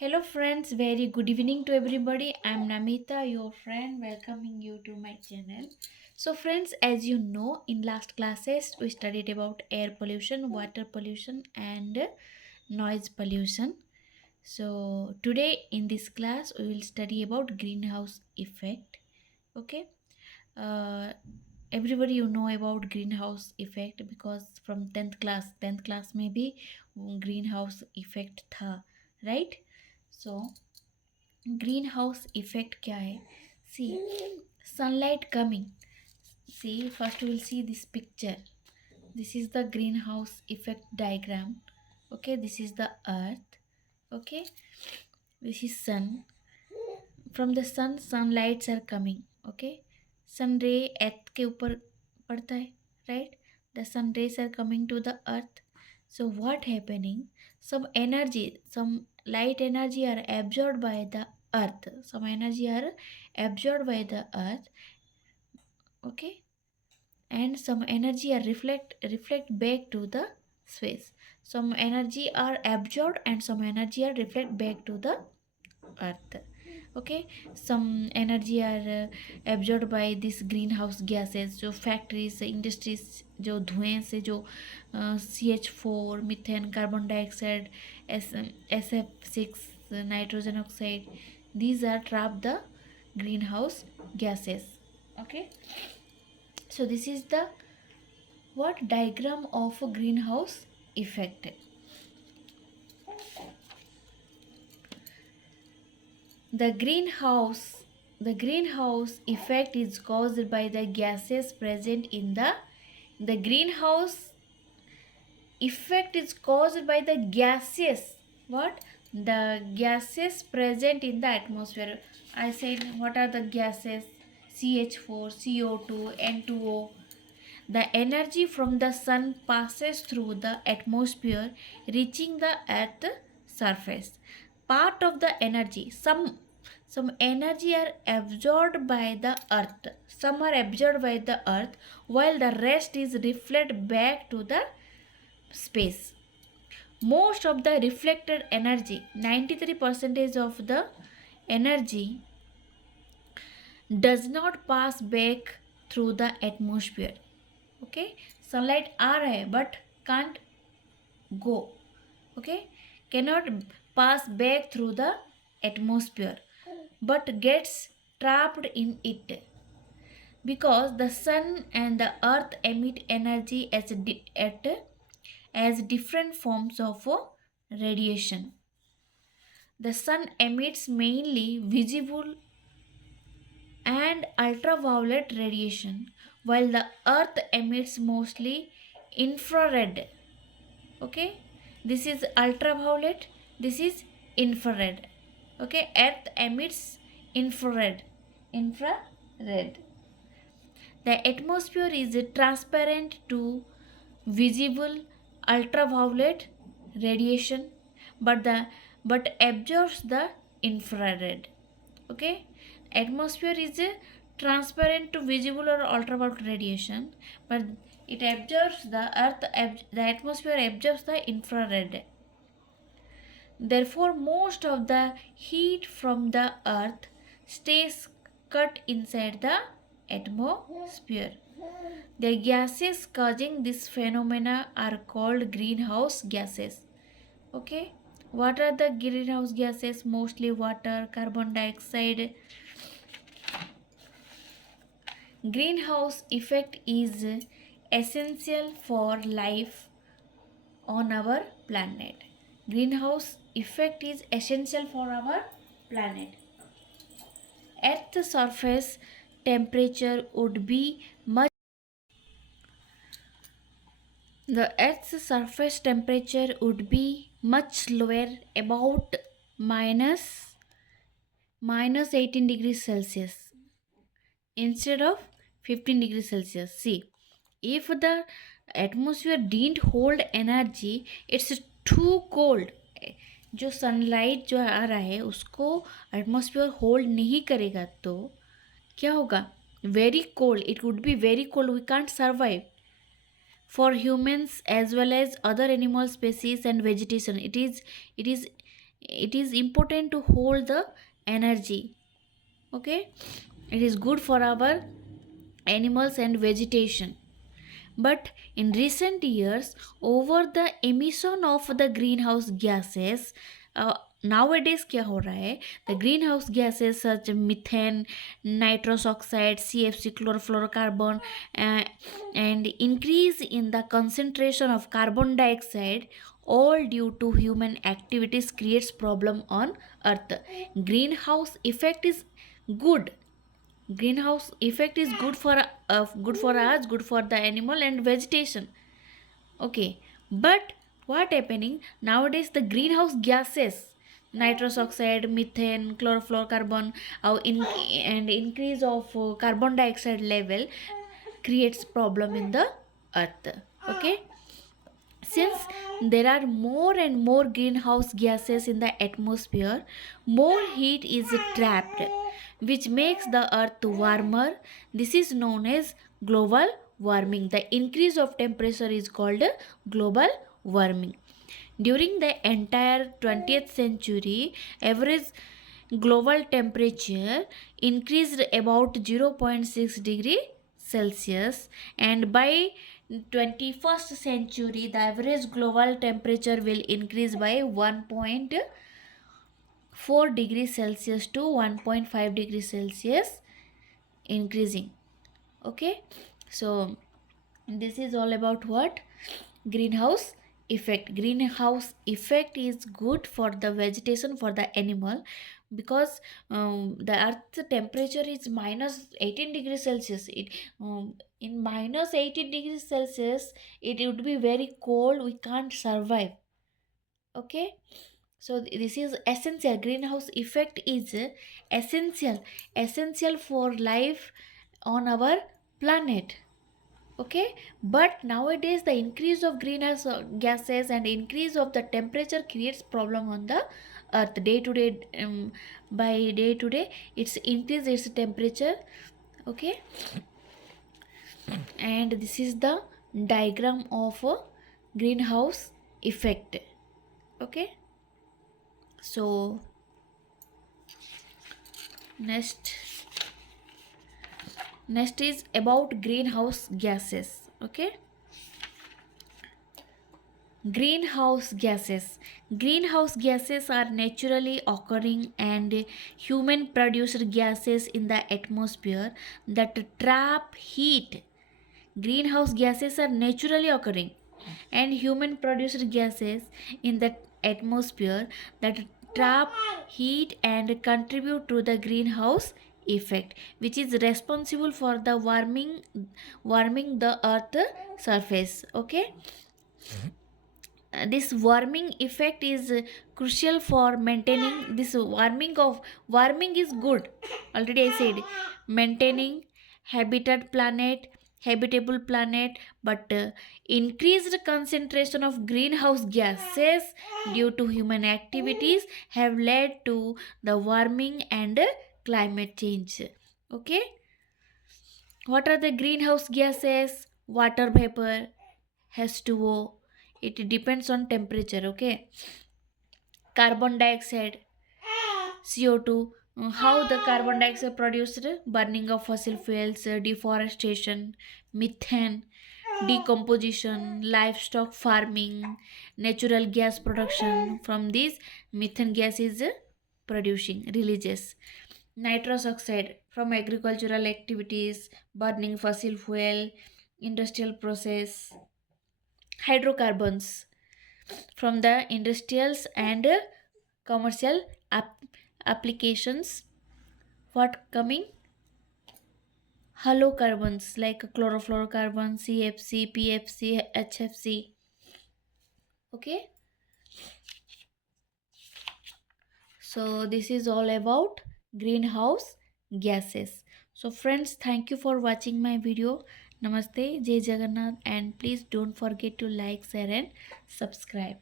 Hello friends, very good evening to everybody. I'm Namita, your friend, welcoming you to my channel. So friends, as you know, in last classes we studied about air pollution, water pollution and noise pollution. So today in this class we will study about greenhouse effect. Okay. Uh, Everybody you know about greenhouse effect because from 10th class maybe greenhouse effect tha, right? So greenhouse effect क्या है? See, sunlight coming. See, first we will see this picture. This is the greenhouse effect diagram. Okay, this is the earth. Okay, this is sun. From the sun sunlights are coming. Okay, sun ray earth के ऊपर पड़ता है, right? The sun rays are coming to the earth. So what happening? Some energy, some light energy are absorbed by the earth. Some energy are absorbed by the earth. Okay, and some energy are reflect back to the space. Some energy are absorbed and some energy are reflect back to the earth. Okay, some energy are absorbed by this greenhouse gases. जो factories industries जो धुएं से जो CH4 methane carbon dioxide SF6 nitrogen oxide, these are trapped the greenhouse gases. Okay, so this is the what diagram of a greenhouse effect. The greenhouse effect is caused by the gases present in the greenhouse effect is caused by the gases. What? The gases present in the atmosphere. I said what are the gases? CH4, CO2, N2O. The energy from the sun passes through the atmosphere, reaching the earth surface. Part of the energy, some energy are absorbed by the earth. Some are absorbed by the earth, while the rest is reflected back to the space. Most of the reflected energy, 93% of the energy, does not pass back through the atmosphere. Okay, sunlight आ रहा है but can't go. Okay, cannot pass back through the atmosphere but gets trapped in it because the sun and the earth emit energy as different forms of radiation. The sun emits mainly visible and ultraviolet radiation, while the earth emits mostly infrared. Okay, this is ultraviolet, this is infrared. Okay, earth emits infrared. The atmosphere is transparent to visible ultraviolet radiation, but absorbs the infrared. Okay, atmosphere is transparent to visible or ultraviolet radiation, but it absorbs the atmosphere absorbs the infrared. Therefore most of the heat from the earth stays cut inside the atmosphere. The gases causing this phenomena are called greenhouse gases. Okay, what are the greenhouse gases? Mostly water, carbon dioxide. Greenhouse effect is essential for life on our planet. Greenhouse effect is essential for our planet. Earth's surface temperature would be much the Earth's surface temperature would be much lower, about minus 18 degrees Celsius instead of 15 degrees Celsius. See, if the atmosphere didn't hold energy, it's too cold. जो sunlight जो आ रहा है उसको atmosphere hold नहीं करेगा तो क्या होगा? Very cold, it would be very cold, we can't survive. For humans as well as other animal species and vegetation, it is it is important to hold the energy. Okay, it is good for our animals and vegetation. But in recent years, over the emission of the greenhouse gases, nowadays क्या हो रहा है, the greenhouse gases such methane, nitrous oxide, CFC, chlorofluorocarbon, uh, and increase in the concentration of carbon dioxide, all due to human activities, creates problem on earth. Greenhouse effect is good. Greenhouse effect is good for us, good for the animal and vegetation. Okay, but what happening nowadays, the greenhouse gases, nitrous oxide, methane, chlorofluorocarbon, and increase of carbon dioxide level creates problem in the earth. Okay, since there are more and more greenhouse gases in the atmosphere, more heat is trapped, which makes the earth warmer. This is known as global warming. The increase of temperature is called global warming. During the entire 20th century, average global temperature increased about 0.6 degree Celsius, and by 21st century the average global temperature will increase by 1.4 degrees Celsius to 1.5 degrees Celsius increasing. Okay, so this is all about what? Greenhouse effect. Greenhouse effect is good for the vegetation, for the animal, because the earth's temperature is minus 18 degrees Celsius. In minus 18 degrees Celsius it would be very cold, we can't survive. Okay, so this is essential. Greenhouse effect is essential for life on our planet. Okay, but nowadays the increase of greenhouse gases and increase of the temperature creates problem on the earth day to day. By day to day it's increase its temperature. Okay, and this is the diagram of a greenhouse effect. Okay, so next next is about greenhouse gases. Okay, greenhouse gases. Greenhouse gases are naturally occurring and human produced gases in the atmosphere that trap heat. Greenhouse gases are naturally occurring and human produced gases in the atmosphere that trap heat and contribute to the greenhouse effect, which is responsible for the warming the earth surface. Okay, this warming effect is crucial for maintaining this warming is good, already I said, maintaining habitable planet, but increased concentration of greenhouse gases due to human activities have led to the warming and climate change. Okay, what are the greenhouse gases? Water vapor, H2O. It depends on temperature. Okay. Carbon dioxide, CO2. How the carbon dioxide produced? Burning of fossil fuels, deforestation, methane, decomposition, livestock farming, natural gas production. From these, methane gas is producing, releases. Nitrous oxide from agricultural activities, burning fossil fuel, industrial process. Hydrocarbons from the industrials and commercial applications. What coming? Halocarbons like chlorofluorocarbon, CFC, PFC, HFC. Okay, so this is all about greenhouse gases. So friends, thank you for watching my video. Namaste, Jai Jagannath, and please don't forget to like, share and subscribe.